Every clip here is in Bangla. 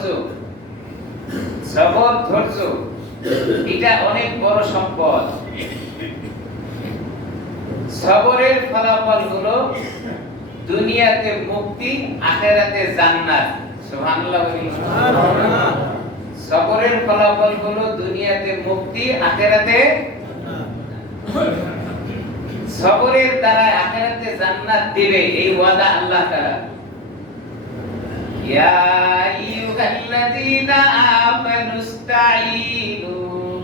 ধৈর্য এটা অনেক বড় সম্পদ। সবরের ফলাফল হলো দুনিয়াতে মুক্তি, আখিরাতে জান্নাত। সুবহানাল্লাহ। সবরের ফলাফল হলো দুনিয়াতে মুক্তি, আখিরাতে সবরের দ্বারা আখিরাতে জান্নাত দিবে, এই ওয়াদা আল্লাহ তাআলা। ইয়া আইয়ুহাল্লাযীনা আমানুস্তাঈনু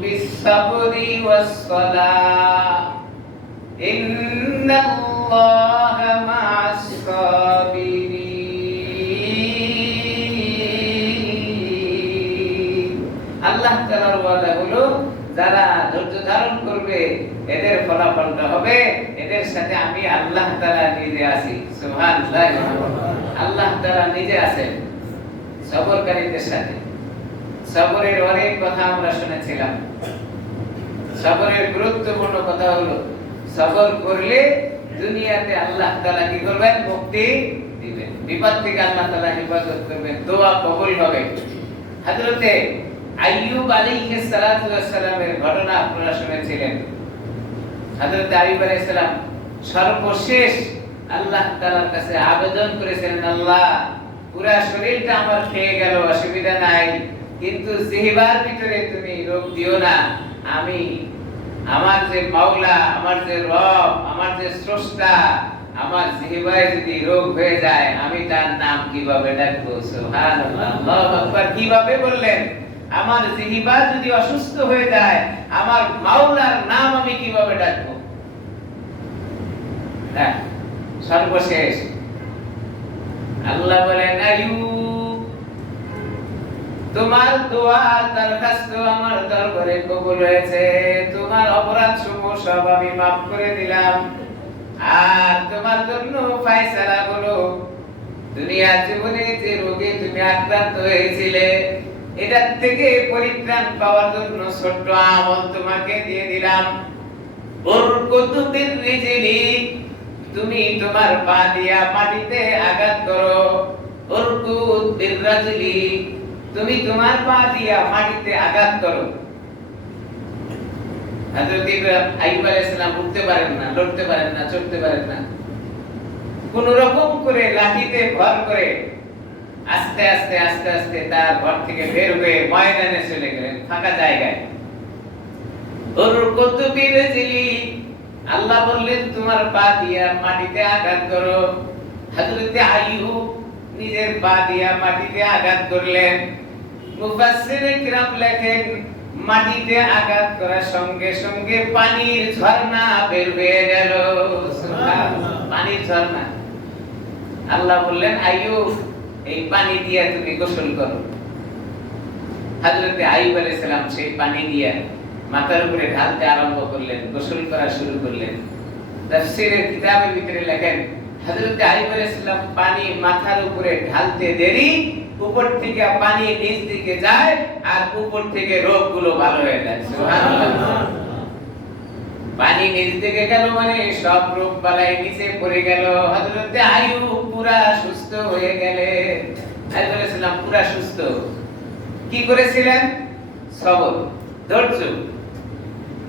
বিস-সাবরি ওয়াস-সালাহ ইন্নাল্লাহা মা'আস-সাবিরিন। আল্লাহ তাআলার ওয়াদা হলো যারা ধৈর্য ধারণ করবে এদের ফলাফলটা হবে, এদের সাথে আমি আল্লাহ তাআলা নিজে আছি। সুবহানাল্লাহ। আল্লাহ তাআলা নিজে আছেন সবরকারীদের সাথে। সবরের অনেক কথা আমরা শুনেছিলাম। সবরের গুরুত্বপূর্ণ কথা হলো সবর করলে দুনিয়াতে আল্লাহ তাআলা কি করবেন? মুক্তি দিবেন, বিপদ থেকে আল্লাহ তাআলা হেফাজত করবেন, দোয়া কবুল হবে। হযরতে আইয়ুব আলাইহিস সালাতু ওয়াস সালামের ঘটনা আপনারা শুনেছিলেন। হযরত আইয়ুব আলাইহিস সালাম সর্বশেষ আল্লাহ তাআলার কাছে আবেদন করেছিলেন, আল্লাহ পুরা শরীরটা আমার খেয়ে গেল, অসুবিধা নাই, কিন্তু জিহ্বার ভিতরে তুমি রোগ দিও না। আমি আমার যে মাওলা, আমার যে রব, আমার যে স্রষ্টা, আমার জিহ্বায় যদি রোগ হয়ে যায় আমি তার নাম কিভাবে ডাকবো? সুবহানাল্লাহ। আল্লাহু আকবার। কিভাবে বললেন? আমার জিহ্বা যদি অসুস্থ হয়ে যায় আমার মাওলার নাম আমি কিভাবে ডাকবো? হ্যাঁ, সর্বশেষ আল্লাহ বলেন, আইয়ুব তোমার দোয়া দরখাস্ত আমার দরবারে কবুল হয়েছে, তোমার অপরাধ সমূহ সব আমি মাফ করে দিলাম, আর তোমার জন্য ফয়সালা হলো দুনিয়ার জীবনে যে রোগে তুমি আক্রান্ত হয়েছিলে এটা থেকে পরিত্রাণ পাওয়ার জন্য ছোট্ট আমল তোমাকে দিয়ে দিলাম। উরকুতু বিররিজলি তুমি তোমার পা দিয়া মাটিতে আঘাত করো। উরকুত বিররাজলি তুমি তোমার পা দিয়া মাটিতে আঘাত করো। হযরত আইয়ুব আলাইহিস সালাম উঠতে পারেন না, লড়তে পারেন না, চলতে পারেন না, কোন রকম করে লাঠিতে ভর করে আস্তে আস্তে আস্তে আস্তে তার ঘর থেকে বের হয়ে ময়দানে চলে গেলেন, ফাঁকা জায়গায়। উরকুতু বিররিজলি আল্লাহ বললেন তোমার পা দিয়া মাটিতে আঘাত করো। হযরত আইয়ুব নিজের পা দিয়া মাটিতে আঘাত করলেন। মুফাসসিরে কিরাম লেখেন মাটিতে আঘাত করার সঙ্গে সঙ্গে পানির ঝর্ণা বের হয়ে গেল। সুবহানাল্লাহ। পানির ঝর্ণা। আল্লাহ বললেন, আইয়ুব এই পানি দিয়া তুমি গোসল করো। হযরত আইয়ুব আলাইহিস সালাম সেই পানি দিয়া মাথার উপরে ঢালতে আরম্ভ করলেন, গোসল করা শুরু করলেন। তাফসীরের কিতাবের ভিতরে লেখেন হযরত আইয়ুব আলাইহিস সালাম পানি মাথার উপরে ঢালতে দেরি, উপর থেকে পানি নিচ দিকে যায় আর উপর থেকে রোগগুলো ভালো হয়ে যায়। সুবহানাল্লাহ। পানি নিচ দিকে গেল মানে সব রোগ বালাই নিচে পড়ে গেল। হযরত আইয়ুব পুরা সুস্থ হয়ে গেলেন। আইয়ুব আলাইহিস সালাম পুরা সুস্থ। কি করেছিলেন? সবর, ধৈর্য।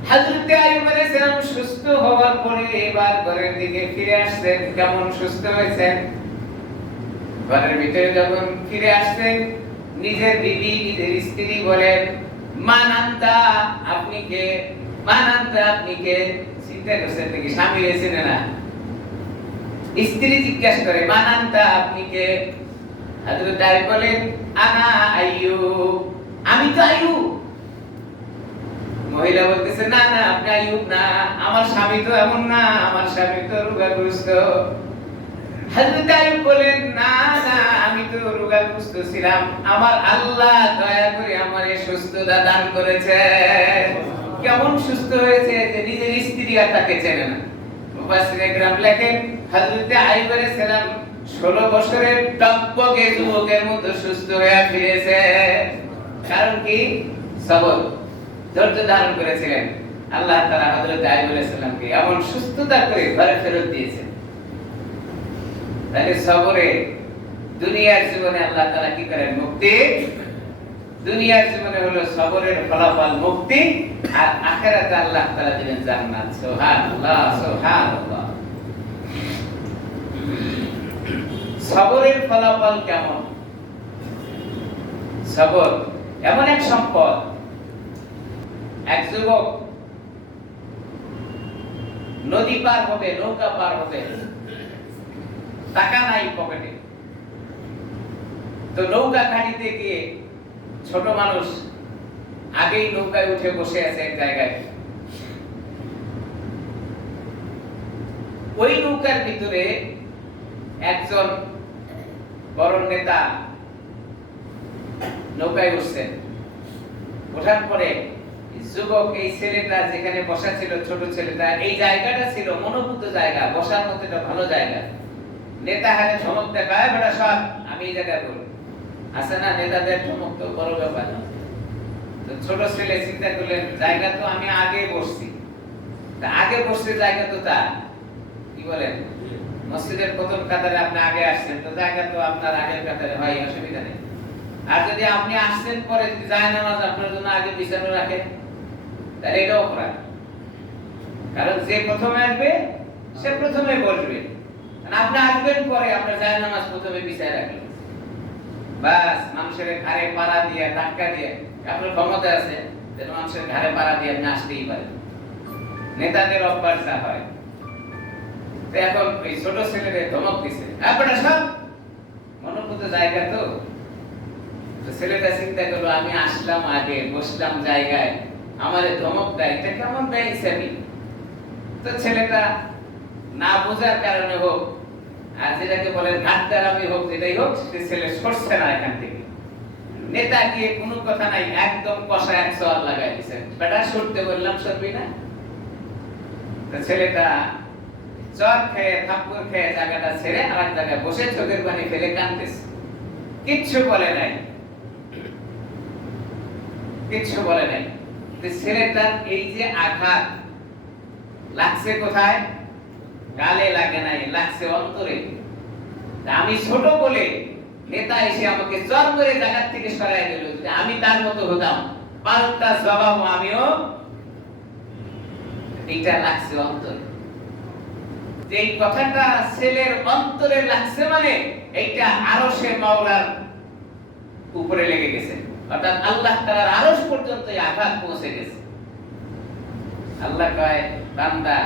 হযরত আইয়ুব আলাইহিস সালাম সুস্থ হওয়ার পরে এবার ঘরের দিকে ফিরে আসছেন। কেমন সুস্থ হয়েছেন? ঘরের ভিতরে যখন ফিরে আসছেন নিজের বিবি, নিজের স্ত্রী বলেন, মান আনতা, আপনি কে? মান আনতা, আপনি কে? চিন্তা করছেন নাকি স্বামী হয়েছেন না? স্ত্রী জিজ্ঞাসা করে, মান আনতা, আপনি কে? হযরত আইয়ুব বলেন, আনা আইয়ুব, আমি তো আইয়ুব। মহিলা বলতেছে, না না আপনি আইয়ুব না, আমার স্বামী তো এমন না, আমার স্বামী তো রোগাগ্রস্ত। হযরত আইয়ুব বলেন, না না আমি তো রোগাগ্রস্ত ছিলাম, আমার আল্লাহ দয়া করে আমারে সুস্থতা দান করেছে। কেমন সুস্থ হয়েছে যে নিজের স্ত্রী আর তাকে চেনে না। মুফাসসিরে কিরাম লেখেন হযরত আইয়ুব আলাইহিস সালাম 16 বছরের টকবকে যুবকের মতো সুস্থ হয়ে ফিরেছে। কারণ কি? সবর, ধৈর্য ধারণ করেছিলেন। আল্লাহ তাআলা হযরত আইয়ুব আলাইহিস সালামকে এমন সুস্থতা করে ঘরে ফেরত দিয়েছেন। তাহলে সবরে দুনিয়ার জীবনে আল্লাহ তাআলা কি করেন? মুক্তি। দুনিয়ার জীবনে হলো সবরের ফলাফল মুক্তি, আর আখিরাতে আল্লাহ তাআলা দিবেন জান্নাত। সুবহানাল্লাহ, সুবহানাল্লাহ। সবরের ফলাফল কেমন? সবর এমন এক সম্পদ। এক যুবক নদী পার হবে, নৌকা পার হবে, টাকা নাই পকেটে, তো নৌকা ঘাটিতে গিয়ে ছোট মানুষ আগেই নৌকায় উঠে বসে আছে এক জায়গায়। ওই নৌকার ভিতরে একজন বড় নেতা নৌকায় উঠছেন। ওঠার পরে যুবক, এই ছেলেটা যেখানে বসা ছিল, ছোট ছেলেটা, এই জায়গাটা ছিল মনোভূত জায়গা, বসার মতো একটা ভালো জায়গা। নেতা হারে ধমক দেখায়, বেটা সব আমি এই জায়গায় বলি আছে না, নেতাদের ধমক তো বড় ব্যাপার না। তো ছোট ছেলে চিন্তা করলেন, জায়গা তো আমি আগে বসছি, তা আগে বসতে জায়গা তো তার, কি বলেন, মসজিদের প্রথম কাতারে আপনি আগে আসছেন, তো জায়গা তো আপনার আগের কাতারে হয়, অসুবিধা নেই। আর যদি আপনি আসছেন পরে, যদি যায় নামাজ আপনার জন্য আগে বিছানো রাখেন, তাহলে এটা অপরাধ। কারণ যে প্রথমে আসবে সে প্রথমে বসবে, আপনি আসবেন পরে, আপনার যায় নামাজ প্রথমে বিছায় রাখলেন, বাস মানুষের ঘাড়ে পাড়া দিয়ে ধাক্কা দিয়ে, আপনার ক্ষমতা আছে যেন মানুষের ঘাড়ে পাড়া দিয়ে আপনি আসতেই পারেন। নেতাদের অভ্যাস যা হয়। তো এখন ওই ছোট ছেলেদের ধমক দিছে, আপনারা সব মনোভূত জায়গা তো। ছেলেটা চিন্তা করলো, আমি আসলাম আগে, বসলাম জায়গায়, আমারে ধমক দেয়, এটা কেমন দেয় হিসাবি। তো ছেলেটা না বোঝার কারণে হোক, আর যেটাকে বলে ঘাটদারামি হোক, যেটাই হোক, সে ছেলে সরছে না এখান থেকে। নেতা গিয়ে কোনো কথা নাই, একদম কষা 100 লাগাই দিছে, বেটা সরতে বললাম সরবি না। তো ছেলেটা চর খেয়ে, থাপ্পড় খেয়ে জায়গাটা ছেড়ে আর এক জায়গায় বসে চোখের পানি ফেলে কাঁদতেছে, কিচ্ছু বলে নাই, কিচ্ছু বলে নাই। ছেলেটার এই যে আঘাত লাগছে কোথায়? গালে লাগে নাই, লাগছে অন্তরে। আমি ছোট বলে নেতা এসে আমাকে চর করে জায়গা থেকে সরাই দিল, আমি তার মতো হতাম, পাল্টা জবাব আমিও, এটা লাগছে অন্তরে। যে কথাটা ছেলের অন্তরে লাগছে, মানে এইটা আরশে মাওলার উপরে লেগে গেছে, অর্থাৎ আল্লাহ তাআলার আরশ পর্যন্ত এই আঘাত পৌঁছে গেছে। আল্লাহ কয়, বান্দা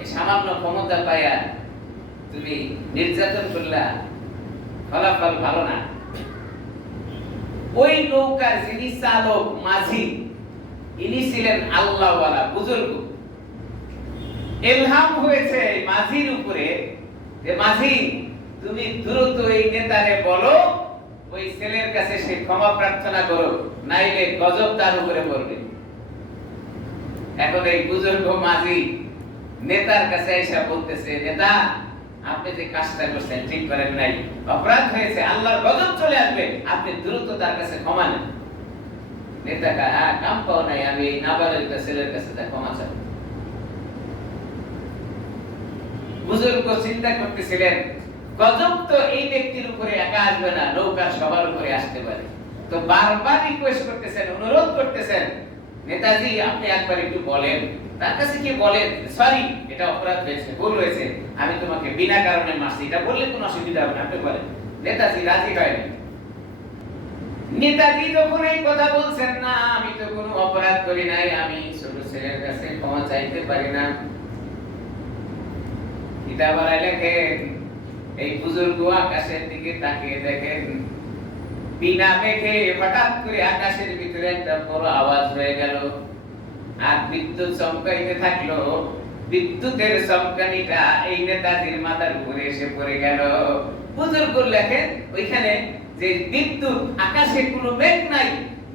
এই সামান্য ক্ষমতা পায়া তুমি নির্যাতন করলা, ফলাফল ভালো না। ওই নৌকার যিনি চালক, মাঝি, ইনি ছিলেন আল্লাহওয়ালা বুজুর্গ। ইলহাম হয়েছে মাঝির উপরে যে, মাঝি তুমি দ্রুত এই নেতারে বলো ওই ছেলের কাছে সে ক্ষমা প্রার্থনা করো, নাইলে গজব তার উপরে পড়বে। এখন এই বুজুর্গ মাঝি নেতার কাছে এসে বলতেছে, নেতা আপনি যে কাজটা করছেন ঠিক করেন নাই, অপরাধ হয়েছে, আল্লাহর গজব চলে আসবে, আপনি দ্রুত তার কাছে ক্ষমা নেন। নেতা কয়, কাম পাও নাই, আমি এই নাবালিক ছেলের কাছে যা ক্ষমা চাই। বুজুর্গ চিন্তা করতেছিলেন, গজব তো এই ব্যক্তির উপরে একা আসবে না, নৌকার সবার উপরে আসতে পারে। তো বারবার রিকোয়েস্ট করতেছেন, অনুরোধ করতেছেন, নেতাজি আপনি একবার একটু বলেন, তার কাছে কি বলেন, সরি এটা অপরাধ হয়েছে, ভুল হয়েছে, আমি তোমাকে বিনা কারণে মারছি, এটা বললে কোনো অসুবিধা হবে না, আপনি বলেন। নেতাজি রাজি হয়নি। নেতাজি যখন এই কথা বলছেন, না আমি তো কোনো অপরাধ করি নাই, আমি ছোট ছেলের কাছে ক্ষমা চাইতে পারি না, এটা বলাই লেখেন। এই বুজুর্গ আকাশের দিকে তাকিয়ে দেখেন, বিনা মেঘে হঠাৎ করে আকাশের ভিতরে একটা বড় আওয়াজ হয়ে গেল, আর বিদ্যুৎ চমকাইতে থাকলো। বিদ্যুতের চমকানিটা এই নেতাজির মাথার উপরে এসে পড়ে গেল। বুজুর্গ লেখেন, ওইখানে যে বিদ্যুৎ, আকাশে কোনো মেঘ নাই,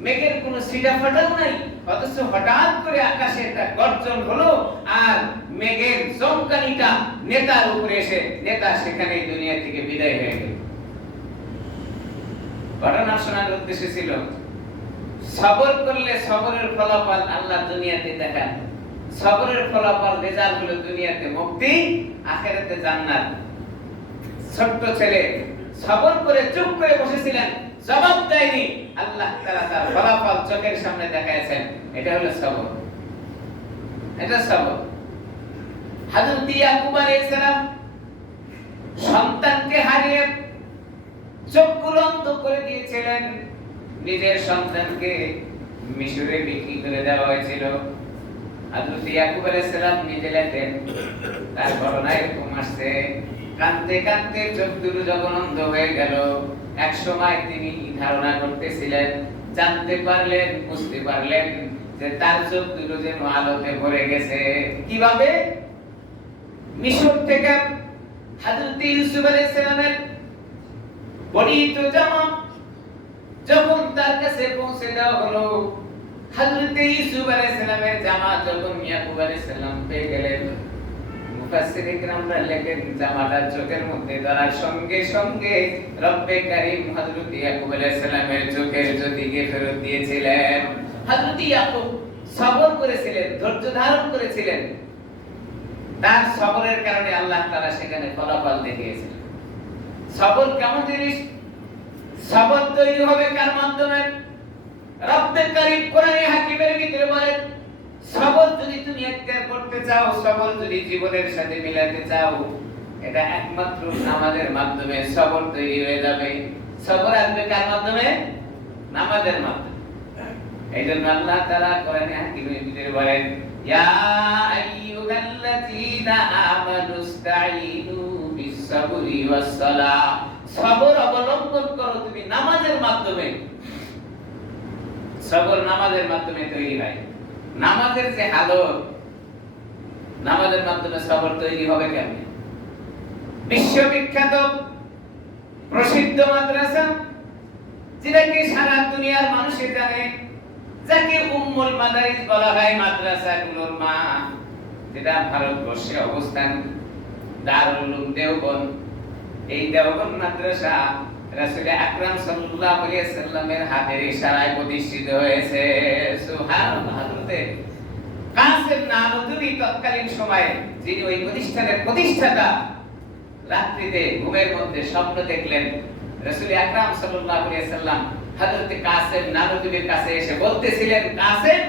মেঘের কোনো ছিটা ফাটাও নাই, অথচ হঠাৎ করে আকাশে একটা গর্জন হলো, আর মেঘের চমকানিটা নেতার উপরে এসে নেতা সেখানে দুনিয়া থেকে বিদায় হয়ে গেল। ঘটনা শোনার উদ্দেশ্য ছিল, সবর করলে সবরের ফলাফল আল্লাহ দুনিয়াতে দেখান। সবরের ফলাফল রেজাল্ট হলো দুনিয়াতে মুক্তি, আখিরাতে জান্নাত। ছোট্ট ছেলে সবর করে চুপ করে বসেছিলেন, জবাব দেয়নি, আল্লাহ তাআলা তার ফলাফল চোখের সামনে দেখাইছেন। এটা হলো সবর, এটা সবর। হযরত ইয়াকুব আলাইহিস সালাম সন্তানকে হারিয়ে চোখগুলো অন্ধ করে দিয়েছিলেন। নিজের সন্তানকে মিশরে বিক্রি করে দেওয়া হয়েছিল। হযরত ইয়াকুব আলাইহিস সালাম নিজে লেখেন, তার ঘটনা এরকম আসছে, কাঁদতে কাঁদতে চোখ দুটো যখন অন্ধ হয়ে গেল, এক সময় তিনি ধারণা করতেছিলেন, জানতে পারলেন, বুঝতে পারলেন যে তার চোখ দুটো যেন আলোতে ভরে গেছে। কিভাবে? মিশর থেকে হযরত ইউসুফ আলাইহিস সালামের বর্ণিত জামা যখন তার কাছে পৌঁছে দেওয়া হলো, হযরত ইউসুফ আলাইহিস সালামের জামা যখন ইয়াকুব আলাইহিস সালাম পেয়ে গেলেন, মুফাসসির ইকরামরা লেখেন জামাটা চোখের মধ্যে ধরার সঙ্গে সঙ্গে রব্বে কারীম হযরত ইয়াকুব আলাইহিস সালামের চোখের জ্যোতিকে ফেরত দিয়েছিলেন। হযরত ইয়াকুব সবর করেছিলেন, ধৈর্য ধারণ করেছিলেন। তার সবরের কারণে আল্লাহ তাআলা সেখানে ফলাফল দেখিয়েছিলেন। সবর কেমন জিনিস? সবর তৈরি হবে কার মাধ্যমে? রব্বে কারীম কোরআনে হাকিমের ভিতরে বলেন, সবর যদি তুমি এখতিয়ার করতে চাও, সবর যদি জীবনের সাথে মিলাতে চাও, এটা একমাত্র নামাজের মাধ্যমে সবর তৈরি হয়ে যাবে। সবর আসবে কার মাধ্যমে? নামাজের মাধ্যমে। এইজন্য আল্লাহ তাআলা কোরআনে হাকিমের ভিতরে বলেন, ইয়া আইয়ুহাল্লাযীনা আমানুস্তাঈনু বিস-সাবরি ওয়াস-সালাহ, সবর অবলম্বন করো তুমি নামাজের মাধ্যমে। সবর নামাজের মাধ্যমে তৈরি হয়। নামাজের যে হালত, নামাজের মাধ্যমে সবর তৈরি হবে কেমনে? বিশ্ববিখ্যাত প্রসিদ্ধ মাদ্রাসা, যেটাকে সারা দুনিয়ার মানুষে জানে, যাকে উম্মুল মাদারিস বলা হয়, মাদ্রাসাগুলোর মা, যেটা ভারতবর্ষে অবস্থান, দারুল উলুম দেওবন্দ। এই দেওবন্দ মাদ্রাসা রাসূল আকরাম সাল্লাল্লাহু আলাইহি ওয়াসাল্লামের হাতের ইশারায় প্রতিষ্ঠিত হয়েছে। সুবহানাল্লাহ। হযরতে কাসেম নানুতুবি তৎকালীন সময়ে, যিনি ওই প্রতিষ্ঠানের প্রতিষ্ঠাতা, রাত্রিতে ঘুমের মধ্যে স্বপ্ন দেখলেন রাসূল আকরাম সাল্লাল্লাহু আলাইহি ওয়াসাল্লাম হযরতে কাসেম নানুতুবির কাছে এসে বলতেছিলেন, কাসেম,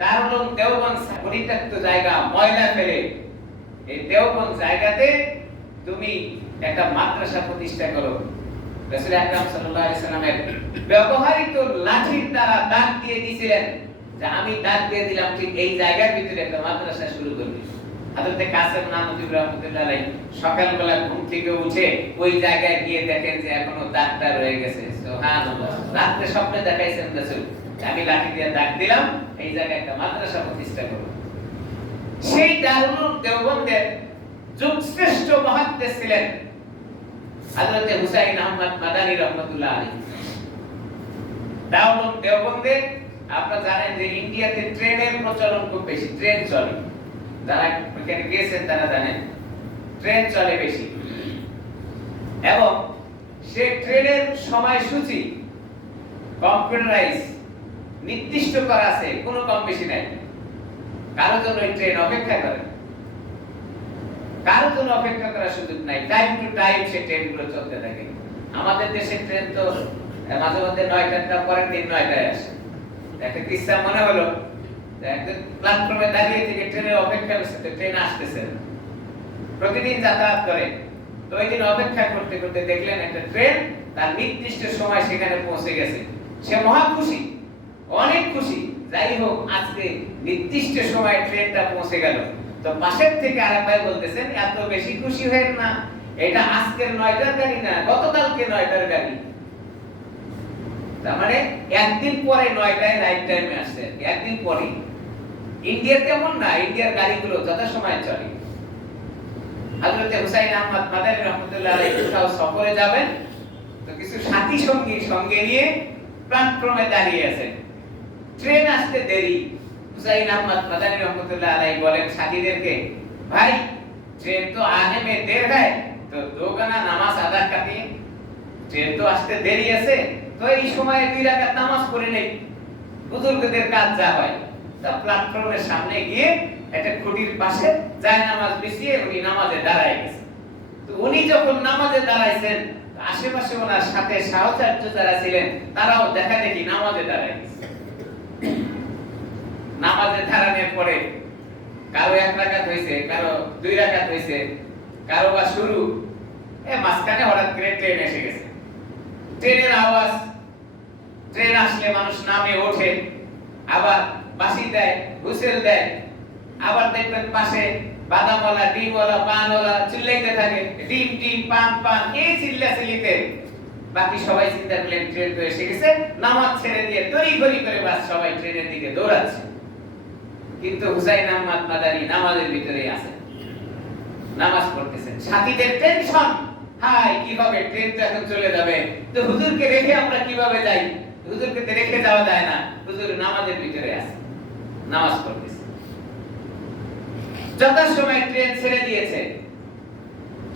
দারুল উলুম দেওবন্দ পরিত্যক্ত জায়গা, ময়লা ফেলে এই দেওবন্দ জায়গাতে তুমি একটা মাদ্রাসা প্রতিষ্ঠা করো। রাসূল আকরাম সাল্লাল্লাহু আলাইহি ওয়াসাল্লামের ব্যবহারিত লাঠির দ্বারা দাগ দিয়ে দিয়েছিলেন যে আমি দাগ দিয়ে দিলাম, ঠিক এই জায়গার ভিতরে একটা মাদ্রাসা শুরু করবি। হযরতে কাসেম নানুতুবি রাহমাতুল্লাহ আলাইহি সকালবেলা ঘুম থেকে উঠে ওই জায়গায় গিয়ে দেখেন যে এখনো দাগটা রয়ে গেছে। সুবহানাল্লাহ। রাতে স্বপ্নে দেখাইছেন রাসূল, আমি লাঠি দিয়ে দাগ দিলাম, এই জায়গায় একটা মাদ্রাসা প্রতিষ্ঠা করব। সেই দারুল উলুম দেওবন্দের যুগশ্রেষ্ঠ মুহাদ্দিস ছিলেন হযরতে হুসাইন আহমদ মাদানী রাহমাতুল্লাহ আলাইহি। দারুল উলুম দেওবন্দে আপনারা জানেন যে ইন্ডিয়াতে ট্রেনের প্রচলন খুব বেশি, ট্রেন চলে। যারা ওখানে গেছেন তারা জানেন ট্রেন চলে বেশি, এবং সেই ট্রেনের সময়সূচি কম্পিউটারাইজ নির্দিষ্ট করা আছে, কোনো কম বেশি নাই। কারোর জন্য এই ট্রেন অপেক্ষা করে, কারোর জন্য অপেক্ষা করার সুযোগ নাই। টাইম টু টাইম সেই ট্রেনগুলো চলতে থাকে। আমাদের দেশের ট্রেন তো মাঝে মধ্যে 9টার পরের দিন 9টায় আসে। একটা কিস্সা মনে হলো, একজন প্ল্যাটফর্মে দাঁড়িয়ে থেকে ট্রেনের অপেক্ষা করছে, ট্রেন আসতেছে না। প্রতিদিন যাতায়াত করে, তো ওই দিন অপেক্ষা করতে করতে দেখলেন একটা ট্রেন তার নির্দিষ্ট সময় সেখানে পৌঁছে গেছে। সে মহা খুশি, অনেক খুশি। যাই হোক, আজকে নির্দিষ্ট সময়ে ট্রেনটা পৌঁছে গেল। তো পাশের থেকে আরেক ভাই বলতেছেন, এত বেশি খুশি হয়েন না, এটা আজকের 9টার গাড়ি না, গতকালকে 9টার গাড়ি। তার মানে একদিন পরে 9টায় রাইট টাইমে আসছে, একদিন পরে। ইন্ডিয়াতে এমন না, ইন্ডিয়ার গাড়িগুলো যথাসময়ে চলে। হযরতে হুসাইন আহমদ মাদানী রাহমাতুল্লাহ আলাইহি কোথাও সফরে যাবেন, তো কিছু সাথী সঙ্গী সঙ্গে নিয়ে প্ল্যাটফর্মে দাঁড়িয়ে আছেন। ট্রেন আসতে দেরি। হুসাইন আহমদ মাদানী রাহমাতুল্লাহ আলাইহি বলেন সাথীদেরকে, ভাই ট্রেন তো आने में देर है, तो दो गाना নামাজ আদা করিয়ে, ট্রেন তো আসতে দেরি আছে, তো এই সময়ে 2 রাকাত নামাজ পড়ে নেই। বুজুর্গদের কাজ যা হয়। তা প্ল্যাটফর্মের সামনে গিয়ে একটা খুঁটির পাশে যায় নামাজ বিছিয়ে উনি নামাজে দাঁড়ায় গেছেন। তো উনি যখন নামাজে দাঁড়াইছেন, আশেপাশে ওনার সাথে সাহচর্য যারা ছিলেন তারাও দেখা দেখি নামাজে দাঁড়ায় গেছে। নামাজে দাঁড়ানোর পরে কারো 1 রাকাত হইছে, কারো 2 রাকাত হইছে, কারো বা শুরু, মাঝখানে হঠাৎ করে ট্রেন এসে গেছে। ট্রেনের আওয়াজ, ট্রেন আসলে মানুষ নামে ওঠে, আবার বাঁশি দেয়, হুইসেল দেয়, আবার দেখবেন পাশে বাদামওয়ালা, ডিমওয়ালা, পানওয়ালা চিল্লাইতে থাকে, ডিম ডিম, পান পান, এই চিল্লাচিল্লিতে বাকি সবাই চিন্তা করলেন ট্রেন তো এসে গেছে, নামাজ ছেড়ে দিয়ে তড়িঘড়ি করে বাস সবাই ট্রেনের দিকে দৌড়াচ্ছে। কিন্তু হুসাইন আহমদ মাদানী নামাজের ভিতরে আছে, নামাজ পড়তেছেন। সাথীদের টেনশন, হাই কি হবে, ট্রেন তো এখন চলে যাবে, তো হুজুরকে রেখে আমরা কিভাবে যাই? হুজুরকে তো রেখে যাওয়া যায় না। হুজুর নামাজের ভিতরে আছে, নামাজ পড়তেছে। যথাসময়ে ট্রেন ছেড়ে দিয়েছে।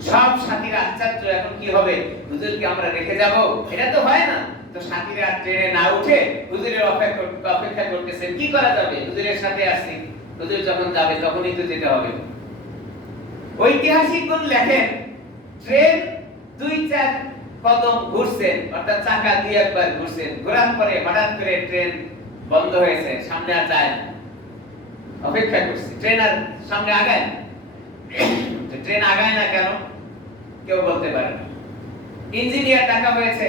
সব সাথীরা আশ্চর্য, এখন কি হবে? হুজুরকে আমরা রেখে যাব? এটা তো হয় না। তো সাথীরা ট্রেনে না উঠে হুজুরের অপেক্ষা করতেছেন। কি করা যাবে? হুজুরের সাথে আসছি, হুজুর যখন যাবে তখনই তো যেতে হবে। ঐতিহাসিকগণ লেখেন, ট্রেন 2-4 কদম ঘুরছেন, অর্থাৎ চাকা 2-1 বার ঘুরছেন। ঘোরার পরে হঠাৎ করে ট্রেন বন্ধ হয়েছে, সামনে আর যায় না। অপেক্ষা করছে, ট্রেন আর সামনে আগায় না। ট্রেন আগায় না কেন কেউ বলতে পারে না। ইঞ্জিনিয়ার ডাকা হয়েছে,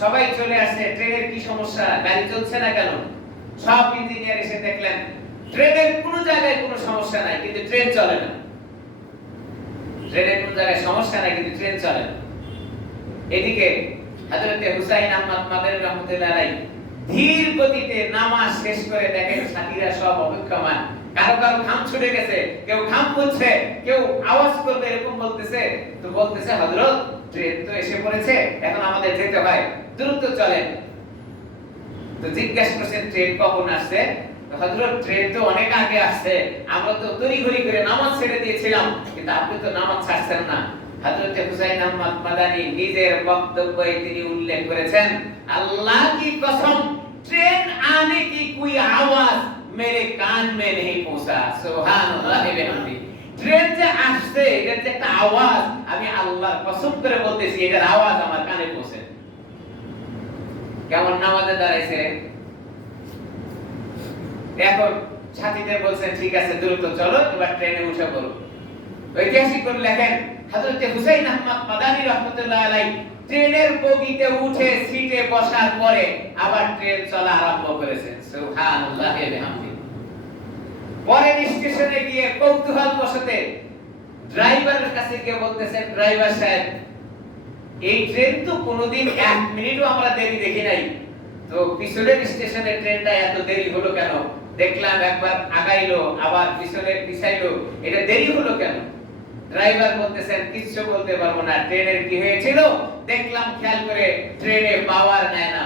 সবাই চলে আসছে, ট্রেনের কি সমস্যা, গাড়ি চলছে না কেন? সব ইঞ্জিনিয়ার এসে দেখলেন ট্রেনের কোনো জায়গায় কোনো সমস্যা নাই, কিন্তু ট্রেন চলে না। ট্রেনের কোনো জায়গায় সমস্যা নাই, কিন্তু ট্রেন চলে না। এদিকে হযরতে হুসাইন আহমদ মাদানী রাহমাতুল্লাহ আলাইহি ধীর গতিতে নামাজ শেষ করে দেখেন সাথীরা সব অপেক্ষমান। কারো কারো ঘাম ছুটে গেছে, কেউ ঘাম মুছছে, কেউ আওয়াজ করবে এরকম বলতেছে। তো বলতেছে, হযরত ট্রেন তো এসে পড়েছে, এখন আমাদের যেতে হয়, দ্রুত চলেন। তো জিজ্ঞাসা করছেন ট্রেন কখন আসছে? হযরত ট্রেন তো অনেক আগে আসছে, আমরা তো তড়িঘড়ি করে নামাজ ছেড়ে দিয়েছিলাম, কিন্তু আপনি তো নামাজ ছাড়ছেন না। হযরত হুসাইন আহমদ মাদানী নিজের বক্তব্যে তিনি উল্লেখ করেছেন, আল্লাহ কি কসম, ট্রেন आने की कोई आवाज मेरे कान में नहीं पहुंचा। সুবহানাল্লাহ বিহামদি। ট্রেন যে আসছে, এর যে একটা আওয়াজ, আমি আল্লাহর কসম করে বলতেছি, এটার আওয়াজ আমার কানে পৌঁছে। কেমন নামাজে দাঁড়াইছে। এখন সাথীদের বলছেন, ঠিক আছে দ্রুত চলো, এবার ট্রেনে উঠে পড়ো। ঐতিহাসিকগণ লেখেন, হযরত হুসাইন আহমদ মাদানী রাহমাতুল্লাহ আলাইহি ট্রেনের বগিতে উঠে সিটে বসার পরে আবার ট্রেন চলা আরম্ভ করেছেন। সুবহানাল্লাহ বিহামদি। পরের স্টেশনে গিয়ে কৌতূহল বশতে ড্রাইভারের কাছে গিয়ে বলতেছেন, ড্রাইভার সাহেব, এই ট্রেন তো কোনোদিন 1 মিনিটও আমরা দেরি দেখি নাই, তো পিছনের স্টেশনে ট্রেনটা এত দেরি হলো কেন? দেখলাম একবার আগাইলো, আবার পিছনে পিছাইলো, এটা দেরি হলো কেন? ড্রাইভার বলতেছেন, কিছু বলতে পারবো না, ট্রেনের কি হয়েছিল দেখলাম, খেয়াল করে ট্রেনে পাওয়ার নেয় না।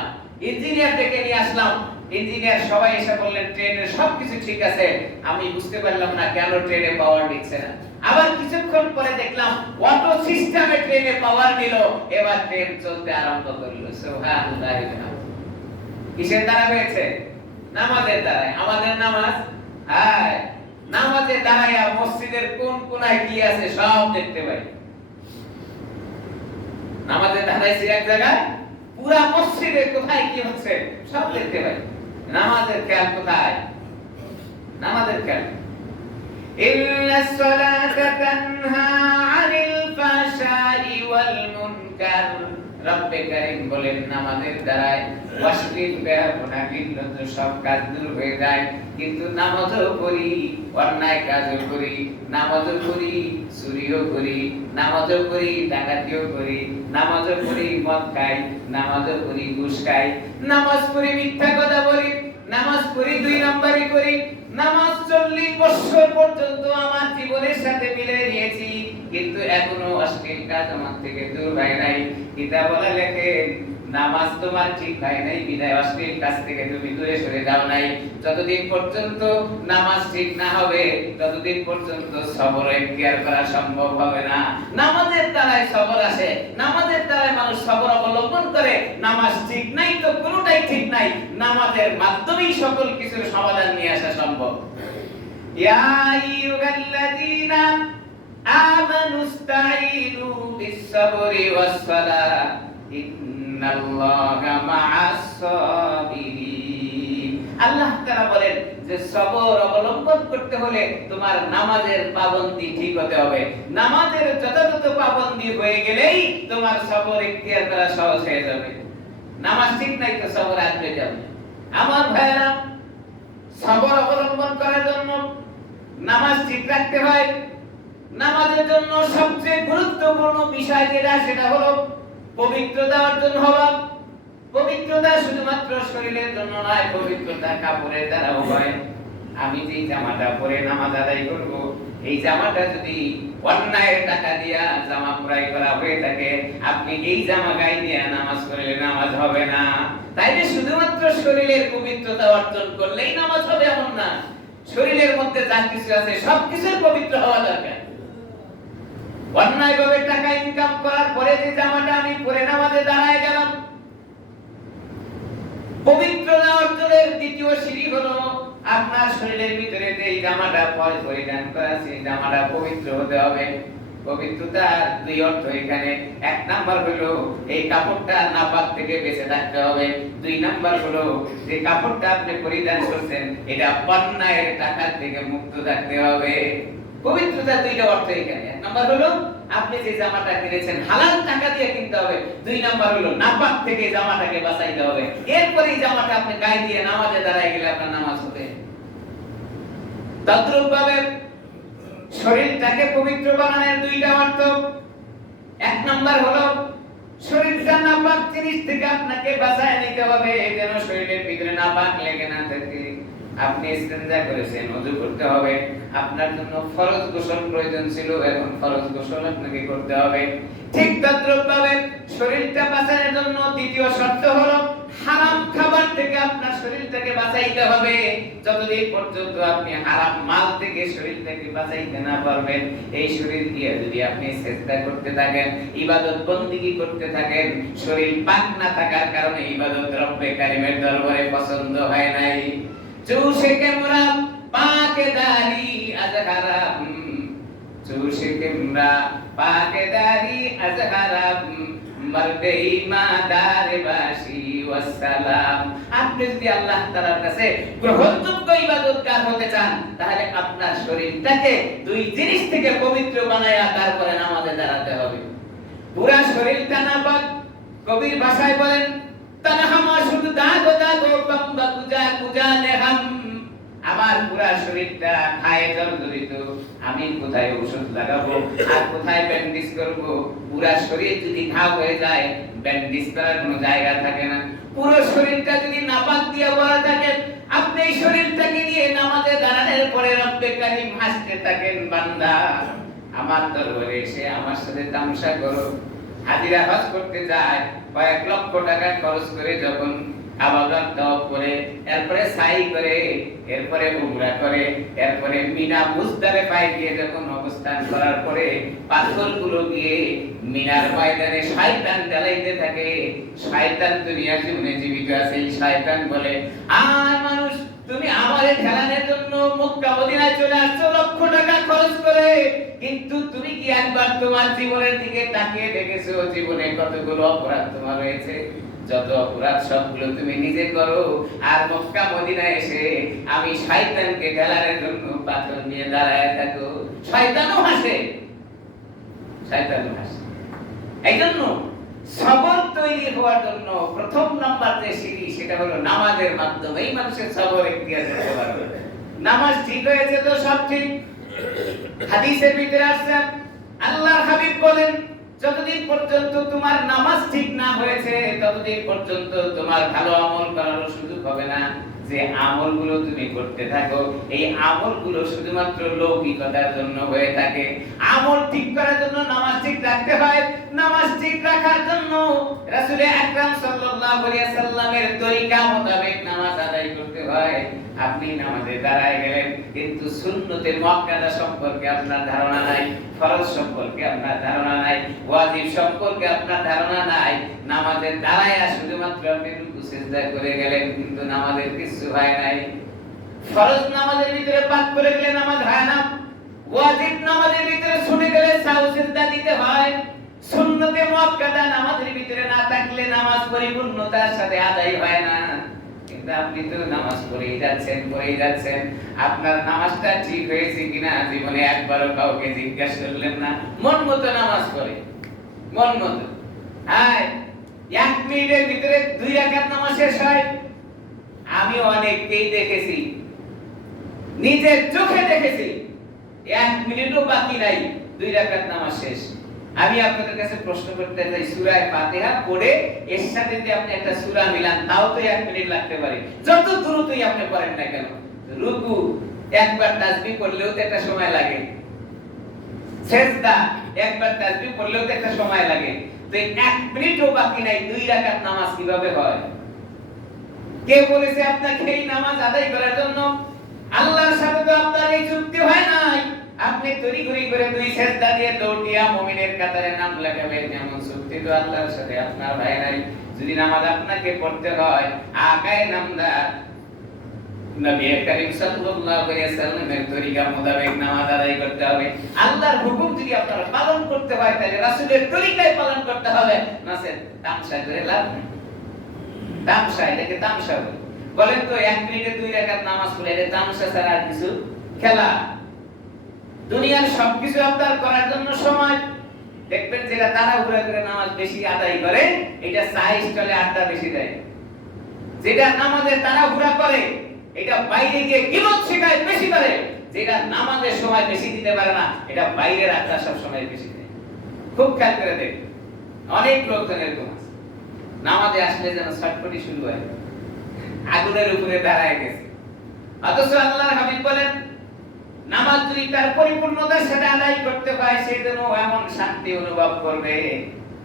ইঞ্জিনিয়ার ডেকে নিয়ে আসলাম, ইঞ্জিনিয়ার সবাই এসে বললেন ট্রেনের সবকিছু ঠিক আছে, আমি বুঝতে পারলাম না কেন ট্রেনে পাওয়ার নিচ্ছে না। আবার কিছুক্ষণ পরে দেখলাম অটো সিস্টেমে ট্রেনে পাওয়ার নিল, এবার ট্রেন চলতে আরম্ভ করলো। সুবহানাল্লাহ। কিসের দ্বারা হয়েছে? নামাজের দ্বারাই। আমাদের নামাজ, হ্যাঁ, নামাজে দাঁড়াইয়া মসজিদের কোন কোনায় কি আছে সব দেখতে পাই। নামাজে দাঁড়াইছি এক জায়গায়, পুরা মসজিদে কোথায় কি হচ্ছে সব দেখতে পাই। নামাজের খেয়াল কোথায়? নামাজের খেয়াল। ইন্নাস সালাতা তানহা আনিল ফাহশাই ওয়াল মুনকার। রব্বে কারীম বলেন, নামাজের দ্বারাই অশ্লীল বেহায়াপনা ঘৃণ্য সব কাজ দূর হয়ে যায়। কিন্তু নামাজও পড়ি, অন্যায় কাজও করি, নামাজও পড়ি, চুরিও করি, নামাজও পড়ি, ডাকাতিও করি, নামাজও পড়ি, মদ খাই, নামাজও পড়ি, ঘুষ খাই, নামাজ পড়ি, মিথ্যা কথা বলি, নামাজ পড়ি, 2 নম্বরই করি। নামাজ 40 বছর পর্যন্ত আমার জীবনের সাথে মিলে নিয়েছি, কিন্তু এখনো অশ্লীল কাজ আমার থেকে দূর হয় নাই। কিতাবওয়ালা লেখেন, নামাজ তোমার ঠিক হয় নাই বিধায় অশ্লীল কাজ থেকে তুমি দূরে সরে যাও নাই। যতদিন পর্যন্ত নামাজ ঠিক না হবে, ততদিন পর্যন্ত সবর এখতিয়ার করা সম্ভব হবে না। নামাজের দ্বারাই সবর আসে, নামাজের দ্বারাই মানুষ সবর অবলম্বন করে। নামাজ ঠিক নাই তো কোনোটাই ঠিক নাই। নামাজের মাধ্যমেই সকল কিছুর সমাধান নিয়ে আসা সম্ভব। ইয়া আইয়ুহাল্লাযীনা আমানুস্তাঈনু বিস-সাবরি ওয়াস-সালাহ ইন্নাল্লাহা মা'আস-সাবিরিন। আল্লাহ তাআলা বলেন যে সবর অবলম্বন করতে হলে তোমার নামাজের পাবন্দি ঠিক হতে হবে। নামাজের যথাযথ পাবন্দি হয়ে গেলেই তোমার সবর ইখতিয়ার করা সহজ হয়ে যাবে। নামাজ ঠিক নাই তো সবর আসবে যাবে। আমার ভাইরা, সবর অবলম্বন করার জন্য নামাজ ঠিক রাখতে হয়। নামাজের জন্য সবচেয়ে গুরুত্বপূর্ণ বিষয় যেটা, সেটা হলো পবিত্রতা অর্জন হওয়া। পবিত্রতা শুধুমাত্র শরীরের জন্য নয়, পবিত্রতা কাপড়ের দ্বারাও হয়। আমি যে জামাটা পরে নামাজ আদায় করব, এই জামাটা যদি অন্যায়ের টাকা দিয়া জামা ক্রয় করা হয়ে থাকে, আপনি এই জামা গায়ে দিয়ে নামাজ পড়লে নামাজ হবে না। তাইলে শুধুমাত্র শরীরের পবিত্রতা অর্জন করলেই নামাজ হবে এমন না। শরীরের মধ্যে যা কিছু আছে সবকিছুর পবিত্র হওয়া দরকার। অন্যায়ভাবে টাকা ইনকাম করার পরে যে জামাটা আমি পরে নামাজে দাঁড়ায় গেলাম, পবিত্রতা অর্জনের দ্বিতীয় সিঁড়ি হলো আপনার শরীরের ভিতরে যে জামাটা পরিধান করা আছে, জামাটা পবিত্র হতে হবে। পবিত্রতার দুই অর্থ এখানে। এক নাম্বার হলো এই কাপড়টা নাপাক থেকে বেঁচে থাকতে হবে। দুই নাম্বার হলো যে কাপড়টা আপনি পরিধান করছেন এটা অন্যায়ের টাকা থেকে মুক্ত থাকতে হবে। পবিত্রতা দুইটা অর্থ এখানে। এক নাম্বার হলো আপনি যে জামাটা কিনেছেন হালাল টাকা দিয়ে কিনতে হবে। দুই নাম্বার হলো নাপাক থেকে জামাটাকে বাঁচাইতে হবে। এরপরে এই জামাটা আপনি গায়ে দিয়ে নামাজে দাঁড়ায় গেলে আপনার নামাজ হবে। তদ্রূপভাবে শরীরটাকে পবিত্র বানানোর দুইটা অর্থ। এক নাম্বার হলো শরীরটা নাপাক জিনিস থেকে আপনাকে বাঁচায় নিতে হবে, যেন শরীরের ভিতরে নাপাক লেগে না থাকে। আপনি ইস্তেঞ্জা করেছেন, ওযু করতে হবে। আপনার জন্য ফরজ গোসল প্রয়োজন ছিল, এখন ফরজ গোসল আপনাকে করতে হবে। ঠিক তদ্রূপভাবে শরীরটা বাঁচানোর জন্য দ্বিতীয় শর্ত হলো হারাম খাবার থেকে আপনার শরীরটাকে বাঁচাইতে হবে। যতদিন পর্যন্ত আপনি হারাম মাল থেকে শরীরটাকে বাঁচাইতে না পারবেন, এই শরীর দিয়ে যদি আপনি চেষ্টা করতে থাকেন, ইবাদত বন্দেগী করতে থাকেন, শরীর পাক না থাকার কারণে ইবাদত রব্বে কারীমের দরবারে পছন্দ হয় নাই। চুষে কেমরা পাকেদারি আজহারাম, চুষে কেমরা পাকেদারি আজহারাম, মারদেই মাদার বাসি ওয়াসসালাম। আপনি যদি আল্লাহ তাআলার কাছে গ্রহণযোগ্য ইবাদতগার হতে চান, তাহলে আপনার শরীরটাকে দুই জিনিস থেকে পবিত্র বানায়া তারপরে নামাজে দাঁড়াতে হবে। পুরা শরীরটা নাপাক, কবির ভাষায় বলেন তানহামা শুধু দাগ দাগ বাম্বা কুজা কুজা নেহাম। আমার পুরা শরীরটা খায় জর্জরিত, আমি কোথায় ওষুধ লাগাবো আর কোথায় ব্যান্ডেজ করব? পুরা শরীর যদি ঘাও হয়ে যায়, ব্যান্ডেজ করার কোনো জায়গা থাকে না। পুরো শরীরটা যদি নাপাক দিয়ে ভরা থাকে, আপনি এই শরীরটাকে নিয়ে নামাজে দাঁড়ানোর পরে রব্বে কারীম হাসতে থাকেন, বান্দা আমার দরবারে এসে আমার সাথে তামাশা করো। হাজিরা হজ করতে যায়, কয়েক লক্ষ টাকা খরচ করে যখন আবাদত তওয়াফ করে, এরপরে সাই করে, এরপরে উমরা করে, এরপরে মিনা মুজদালিফায় গিয়ে যখন অবস্থান করার পরে পাথরগুলো গিয়ে মিনার ময়দানে শয়তান জ্বালাইতে থাকে। শয়তান দুনিয়া জীবনে জীবিত আছে। শয়তান বলে, আর মানুষ তুমি আমারে ঠেলানোর জন্য মক্কা মদিনায় চলে আসছো লক্ষ টাকা খরচ করে, কিন্তু তুমি কি একবার তোমার জীবনের দিকে তাকিয়ে দেখেছো জীবনে কতগুলো অপরাধ তোমার হয়েছে? যত অপরাধ সবগুলো তুমি নিজে করো, আর মক্কা মদিনায় এসে আমি শয়তানকে ঠেলানোর জন্য পাথর নিয়ে দাঁড়ায় থাকো। শয়তানও হাসে, শয়তানও হাসে। এইজন্য সবর তৈরি হওয়ার জন্য প্রথম নাম্বার যে সিঁড়ি, সেটা হলো নামাজের মাধ্যমেই মানুষের সবর ইখতিয়ার করতে পারবে। নামাজ ঠিক হয়েছে তো সব ঠিক। হাদিসের ভিতরে আছে আল্লাহর হাবিব বলেন, যতদিন পর্যন্ত তোমার নামাজ ঠিক না হয়েছে, ততদিন পর্যন্ত তোমার ভালো আমল করার সুযোগ হবে না। যে আমলগুলো তুমি করতে থাকো, এই আমলগুলো শুধুমাত্র লৌকিকতার জন্য হয়ে থাকে। আমল ঠিক করার জন্য নামাজ ঠিক রাখতে হয়। নামাজ ঠিক রাখার জন্য রাসূল আকরাম সাল্লাল্লাহু আলাইহি ওয়াসাল্লামের তরিকা মোতাবেক নামাজ আদায় করতে হয়। আপনি নামাজে দাঁড়ায় গেলেন, কিন্তু সুন্নতের মুআক্কাদা সম্পর্কে আপনার ধারণা নাই, ফরজ সম্পর্কে আপনার ধারণা নাই, ওয়াজিব সম্পর্কে আপনার ধারণা নাই। নামাজে দাঁড়ায় শুধুমাত্র আপনি রুকু সিজদা করে গেলেন, কিন্তু নামাজের কিছু হয় নাই। ফরজ নামাজের ভিতরে পাক করে গেলে নামাজ হয় না, ওয়াজিব নামাজের ভিতরে ছুটে গেলে সাউ সিজদা দিতে হয়। সুন্নতে মুআক্কাদা নামাজের ভিতরে না থাকলে নামাজ পরিপূর্ণতার সাথে আদায় হয় না। কিন্তু আপনি তো নামাজ পড়েই যাচ্ছেন, আপনার নামাজটা ঠিক হয়েছে কিনা জীবনে একবারও কাউকে জিজ্ঞাসা করলেন না। মন মতো নামাজ পড়ে, মন মতো। হ্যাঁ, 1 মিনিটের ভিতরে 2 রাকাত নামাজ শেষ হয়। আমি অনেককেই দেখেছি, নিজের চোখে দেখেছি, 1 মিনিটও বাকি নাই 2 রাকাত নামাজ শেষ। আমি আপনাদের কাছে প্রশ্ন করতে চাই, সূরা ফাতিহা পড়ে এর সাথে যদি আপনি একটা সূরা মিলান তাও তো 1 মিনিট লাগতে পারে, যত দ্রুতই আপনি পড়েন না কেন। রুকু একবার তাসবিহ পড়লেও তো একটা সময় লাগে, সিজদা একবার তাসবিহ পড়লেও তো একটা সময় লাগে। তো 1 মিনিটও বাকি নাই 2 রাকাত নামাজ কিভাবে হয়? কে বলেছে আপনাকে এই নামাজ আদায় করার জন্য? আল্লাহর সাথে তো আপনার এই চুক্তি হয় নাই। আপনি তড়িঘড়ি করে 2 সিজদা দিয়ে দৌড়িয়া মুমিনের কাতারে নাম লেখাবেন, এমন চুক্তি তো আল্লাহর সাথে আপনার হয় নাই। যদি নামাজ আপনাকে পড়তে হয়, আকায়ে নামদার নবী করিম সাল্লাল্লাহু আলাইহি ওয়াসাল্লামের তরিকা মোতাবেক নামাজ আদায় করতে হবে। আল্লাহর হুকুম যদি আপনারা পালন করতে হয় তাহলে রাসূলের তরিকায় পালন করতে হবে। নাসে তামসা করে লাভ নেই। তামসা এটাকে তামসা বলেন তো। 1 মিনিটে 2 রাকাত নামাজ পড়লে এটা তামসা ছাড়া আর কিছু? খেলা। দুনিয়ার সবকিছু আপনার করার জন্য সময়। দেখবেন যেটা তাড়াহুড়া করে নামাজ বেশি আদায় করে, এটা চাই স্টলে আড্ডা বেশি দেয়। যেটা নামাজে তাড়াহুড়া করে, এটা বাইরে গিয়ে কিবত শেখায় বেশি করে। যেটা নামাজের সময় বেশি দিতে পারে না, এটা বাইরের আড্ডা সব সময় বেশি দেয়। খুব খেয়াল করে দেখবেন, অনেক লোকজন এরকম আছে। নামাজে আসলে যেন ছটফটি শুরু হয়, আগুনের উপরে দাঁড়ায় গেছে। অথচ আল্লাহর হাবিব বলেন, নামাজ যদি তার পরিপূর্ণতার সাথে আদায় করতে হয়, সেই জন্য এমন শান্তি অনুভব করবে,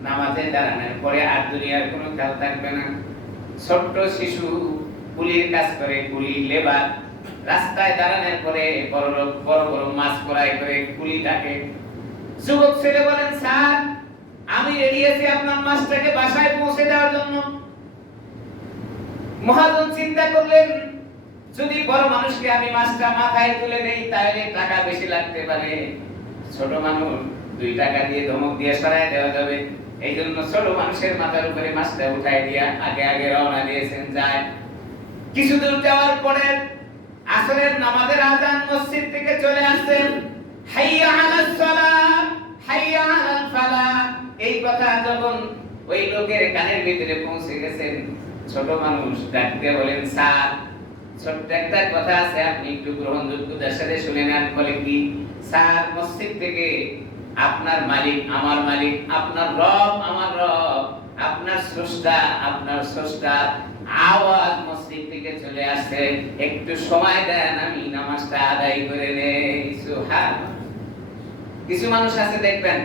নামাজে দাঁড়ানোর পরে আর দুনিয়ার কোনো খেয়াল থাকবে না। ছোট্ট শিশু কুলির কাজ করে, কুলি লেবার, রাস্তায় দাঁড়ানোর পরে বড় বড় মাছ ক্রয় করে কুলি ডাকে। যুবক ছেলে বলেন, স্যার আমি রেডি আছি আপনার মাছটাকে বাসায় পৌঁছে দেওয়ার জন্য। মহাজন চিন্তা করলেন, যদি বড় মানুষকে আমি মাছটা মাথায় তুলে দেই তাহলে টাকা বেশি লাগতে পারে, ছোট মানুষ 2 টাকা দিয়ে ধমক দিয়ে সরায় দেওয়া যাবে। এই জন্য ছোট মানুষের মাথার উপরে মাছটা উঠাই দিয়া আগে আগে রওনা দিয়েছেন। যায় কিছু দূর যাওয়ার পরে আসরের নামাজের আযান মসজিদ থেকে চলে আসছেন। হাইয়া আলাস সালাহ, হাইয়া আলাল ফালাহ, এই কথা যখন ওই লোকের কানের ভিতরে পৌঁছে গেছেন, ছোট মানুষ ডাক দিয়ে বলেন, স্যার ছোট্ট একটা কথা আছে, আপনি একটু গ্রহণযোগ্যতার সাথে শুনে নেন। বলে কি? স্যার মসজিদ থেকে আপনার মালিক আমার মালিক, আপনার রব আমার রব, আপনার স্রষ্টা আমার স্রষ্টা আওয়াজ মসজিদ থেকে চলে আসছে, একটু সময় দেন আমি নামাজটা আদায় করে নেই। সুবহানাল্লাহ। কিছু মানুষ আছে দেখবেন,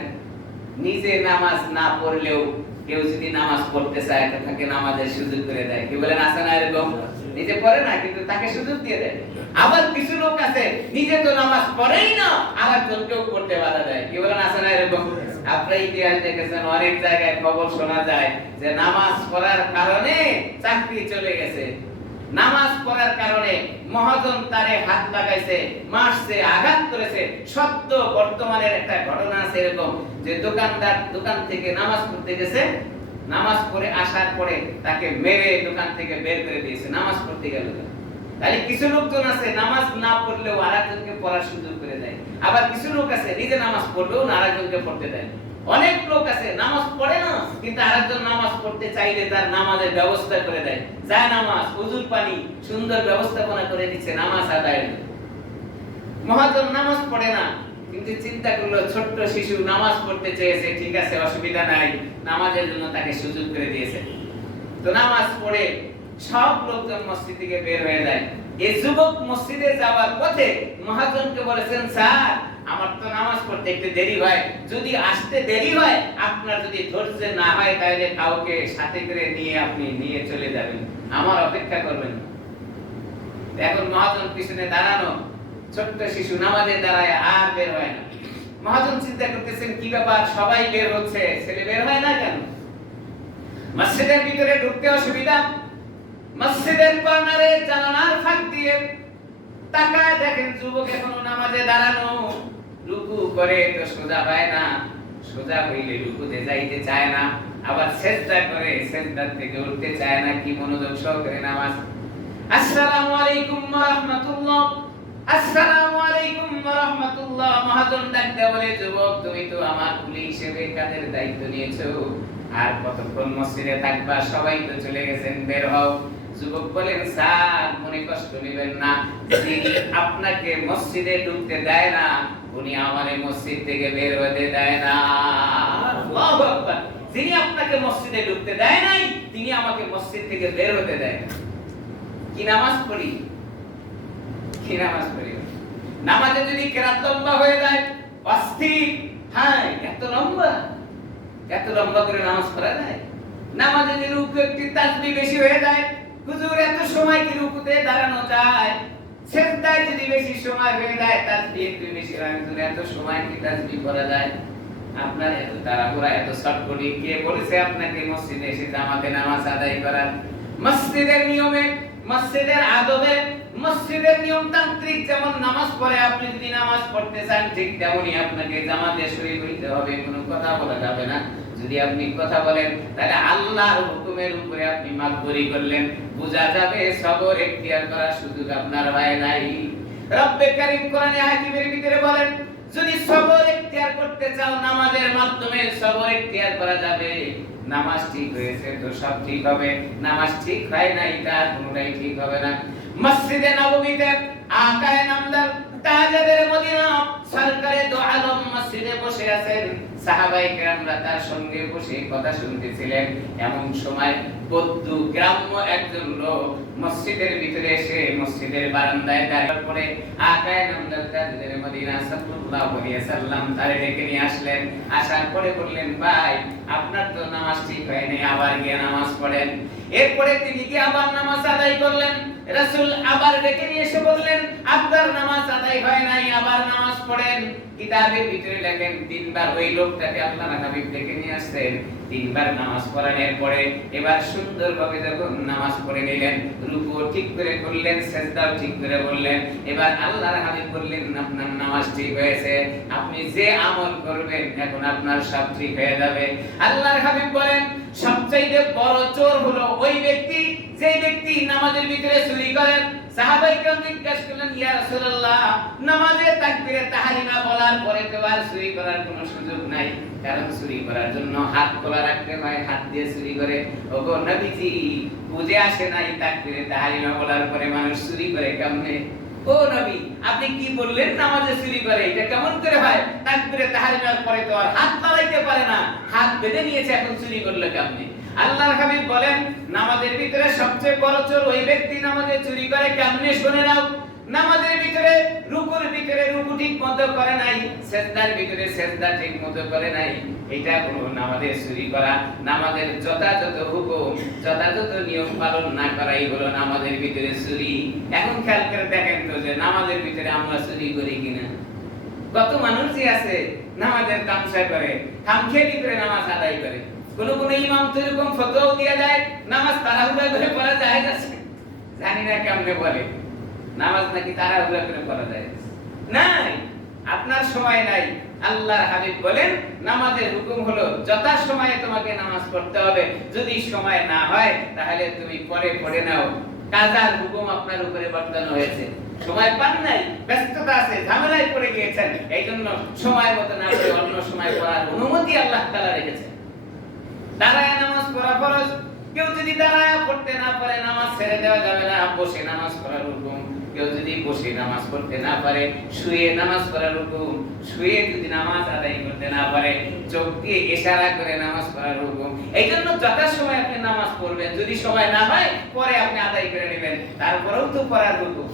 নিজে নামাজ না পড়লেও কেউ যদি নামাজ পড়তে চায় তো তাকে নামাজের সুযোগ করে দেয়। কি বলেন, আছে না এরকম? নিজে পড়ে না কিন্তু তাকে সুযোগ দিয়ে দেয়। আবার কিছু লোক আছে নিজে তো নামাজ পড়েই না, আবার কেউ পড়তে বাধা দেয়। কি বলেন, আছে না এরকম? আপনারা ইতিহাস দেখেছেন, অনেক জায়গায় খবর শোনা যায় যে নামাজ পড়ার কারণে চাকরি চলে গেছে, নামাজ পড়ার কারণে মহাজন তারে হাত লাগাইছে, মারছে, আঘাত করেছে। সত্য বর্তমানের একটা ঘটনা আছে এরকম, যে দোকানদার দোকান থেকে নামাজ পড়তে গেছে, নামাজ পড়ে আসার পরে তাকে মেরে দোকান থেকে বের করে দিয়েছে, নামাজ পড়তে গেল। তাহলে কিছু লোকজন আছে নামাজ না পড়লেও আরেকজনকে পড়ার সুযোগ করে দেয়। আবার কিছু লোক আছে নিজে নামাজ পড়লেও আরেকজনকে পড়তে দেয়। অনেক লোক আছে নামাজ পড়ে না কিন্তু আরেকজন নামাজ পড়তে চাইলে তার নামাজের ব্যবস্থা করে দেয়। যায় নামাজ, ওযুর পানি সুন্দর ব্যবস্থাপনা করে দিচ্ছে নামাজ আদায়ের। মহাজন নামাজ পড়ে না কিন্তু চিন্তা করলো ছোট্ট শিশু নামাজ পড়তে চেয়েছে, ঠিক আছে অসুবিধা নাই, নামাজের জন্য তাকে সুযোগ করে দিয়েছে। তো নামাজ পড়ে সব লোকজন মসজিদ থেকে বের হয়ে যায়। এই যুবক মসজিদে যাওয়ার পথে মহাজনকে বলেছেন, স্যার আমার তো নামাজ পড়তে একটু দেরি হয়, যদি আসতে দেরি হয় আপনার যদি ধৈর্য না হয় তাহলে কাউকে সাথে করে নিয়ে আপনি নিয়ে চলে যাবেন, আমার অপেক্ষা করবেন। এখন মহাজন পিছনে দাঁড়ানো, ছোট্ট শিশু নামাজে দাঁড়ায় আর বের হয় না। মহাজন চিন্তা করতেছেন কি ব্যাপার, সবাই বের হচ্ছে, ছেলে বের হয় না কেন? মসজিদের ভিতরে ঢুকতে অসুবিধা। মসজিদের কর্নারে জানালার ফাঁক দিয়ে তাকায় দেখেন যুবক এখনো নামাজে দাঁড়ানো। রুকু করে তো সোজা হয় না, সোজা হইলে রুকুতে যাইতে চায় না, আবার সেজদা করে সেজদার থেকে উঠতে চায় না। কি মনোযোগ সহকারে নামাজ। আসসালামু আলাইকুম ওয়া রাহমাতুল্লাহ, আসসালামু আলাইকুম ওয়া রাহমাতুল্লাহ। মহাজন ডাকতে বলে, যুবক তুমি তো আমার কুলি হিসেবে কাজের দায়িত্ব নিয়েছো, আর কতক্ষণ মসজিদে থাকবা? সবাই তো চলে গেছেন, বের হও। যুবক বলেন, স্যার মনে কষ্ট নেবেন না, যিনি আপনাকে মসজিদে ঢুকতে দেয় না উনি আমারে মসজিদ থেকে বের হতে দেয় না। আল্লাহু আকবার। যিনি আপনাকে মসজিদে ঢুকতে দেয় নাই তিনি আমাকে মসজিদ থেকে বের হতে দেয় না। কি নামাজ পড়ি, কি নামাজ পড়ি। নামাজে যদি কেরাত লম্বা হয়ে যায়, অস্থির, হ্যাঁ এত লম্বা, এত লম্বা করে নামাজ পড়া যায়? নামাজে যদি রুকু একটু তাসবিহ বেশি হয়ে যায়, হুজুর এত সময় কি রুকুতে দাঁড়ানো যায়? সেজদায় যদি বেশি সময় হয়ে যায়, তাসবিহ একটু বেশি হয়, হুজুর এত সময় কি তাসবিহ করা যায়? আপনার এত তাড়াহুড়া, এত শর্টকাটে কে বলেছে আপনাকে মসজিদে এসে জামাতে নামাজ আদায় করার? মসজিদের নিয়মে, মসজিদের আদবে, মসজিদের নিয়মতান্ত্রিক যেমন নামাজ পড়ে আপনি যদি নামাজ পড়তে চান ঠিক তেমনি আপনাকে জামাতে শরীক হইতে হবে, কোনো কথা বলা যাবে না। যদি আপনি কথা বলেন তাহলে আল্লাহর হুকুমের উপরে আপনি মাতবরি করলেন, বোঝা যাবে সবর এখতিয়ার করার সুযোগ আপনার হয় নাই। রব্বে কারীম কোরআনে হাকিমের ভিতরে বলেন, যদি সবর এখতিয়ার করতে চাও নামাজের মাধ্যমে সবর এখতিয়ার করা যাবে। নামাজ ঠিক হয়েছে তো সব ঠিক হবে, নামাজ ঠিক হয় নাই তার কোনোটাই ঠিক হবে না। মসজিদে নববীতে আকায়ে নামদার তাজেদের মদিনা সরকারে দো আলম মসজিদে বসে আছেন, সাহাবায়ে কেরামরা তার সঙ্গে বসে কথা শুনতেছিলেন। এমন সময় বদ্দু গ্রাম্য একজন লোক মসজিদের ভিতরে এসে মসজিদের বারান্দায় দাঁড়িয়ে পড়ে আকায়ে নামদার তাজেদের মদিনা সাল্লাল্লাহু আলাইহি ওয়াসাল্লাম তারে ডেকে নিয়ে আসলেন। আসার পরে বললেন, ভাই আপনার তো নামাজ ঠিক হয়নি, আবার গিয়ে নামাজ পড়েন। এরপরে তিনি কি আবার নামাজ আদায় করলেন। রাসূল আবার ডেকে নিয়ে এসে বললেন, আপনার নামাজ আদায় হয় নাই, আবার নামাজ পড়েন। কিতাবের ভিতরে লেখেন তিনবার ওই লোকটাকে আল্লাহর হাবিব ডেকে নিয়ে আসছেন, তিনবার নামাজ পড়ানোর পরে এবার সুন্দরভাবে যখন নামাজ পড়ে নিলেন, রুকুও ঠিক করে করলেন, সিজদাও ঠিক করে বললেন, এবার আল্লাহর হাবিব বললেন, আপনার নামাজ ঠিক হয়েছে, আপনি যে আমল করবেন এখন আপনার সব ঠিক হয়ে যাবে। আল্লাহর হাবিব বলেন, সবচেয়ে বড় চোর হলো ওই ব্যক্তি যে ব্যক্তি নামাজের ভিতরে চুরি করেন। সাহাবায়ে কেরাম জিজ্ঞাসা করলেন, ইয়া রাসূলুল্লাহ, নামাজে তাকবীরে তাহরিমা বলার পরে তো আর চুরি করার কোনো সুযোগ নাই, কারণ চুরি করার জন্য হাত খোলা রাখতে হয়, হাত দিয়ে চুরি করে। ওগো নবীজি, বুঝে আসে নাই তাকবীরে তাহরিমা বলার পরে মানুষ চুরি করে কেমনে? ও নবী, আপনি কি বললেন নামাজে চুরি করে, এটা কেমন করে হয়? তাকবীরে তাহরিমার পরে তো আর হাত নাড়াইতে পারে না, হাত বেঁধে নিয়েছে, এখন চুরি করলো কেমনে? আল্লাহর হাবিব বলেন, নামাজের ভিতরে সবচেয়ে বড় চোর ওই ব্যক্তি নামাজে চুরি করে কেমনে শুনে নাও। নামাজের ভিতরে রুকুর ভিতরে রুকু ঠিক মতো করে নাই, সিজদার ভিতরে সিজদা ঠিক মতো করে নাই, এটা কোনো নামাজে চুরি করা। নামাজের যথাযথ হুকুম, যথাযথ নিয়ম পালন না করাই হলো নামাজের ভিতরে চুরি। এখন খেয়াল করে দেখেন তো যে নামাজের ভিতরে আমরা চুরি করি কিনা। কত মানুষই আছে নামাজের তামসা করে, খামখেয়ালি করে নামাজ আদায় করে। কোন কোন ইমাম তো এরকম ফতোয়া দিয়ে দেয়, নামাজ তাড়াহুড়া করে পড়া যায় না, জানি না কেমনে বলে নামাজ নাকি তাড়াহুড়া করে পড়া যায় নাই, আপনার সময় নাই। আল্লাহর হাবিব বলেন, নামাজের হুকুম হলো যথা সময়ে তোমাকে নামাজ পড়তে হবে, যদি সময় না হয় তাহলে তুমি পরে পড়ে নাও। কাজার হুকুম আপনার উপরে বর্তানো হয়েছে, সময় পান নাই, ব্যস্ততা আছে, ঝামেলায় পড়ে গিয়েছেন, এইজন্য সময় মতো না পড়ে অন্য সময় পড়ার অনুমতি আল্লাহ তাআলা রেখেছেন। দাঁড়ায় নামাজ পড়া ফরজ, কেউ যদি দাঁড়ায় পড়তে না পারে নামাজ ছেড়ে দেওয়া যাবে না, বসে নামাজ পড়ার হুকুম। কেউ যদি বসে নামাজ পড়তে না পারে শুয়ে নামাজ পড়ার হুকুম। শুয়ে যদি নামাজ আদায় করতে না পারে চোখ দিয়ে ইশারা করে নামাজ পড়ার হুকুম। এইজন্য যথাসময়ে আপনি নামাজ পড়বেন, যদি সময় না হয় পরে আপনি আদায় করে নেবেন, তারপরেও তো পড়ার হুকুম।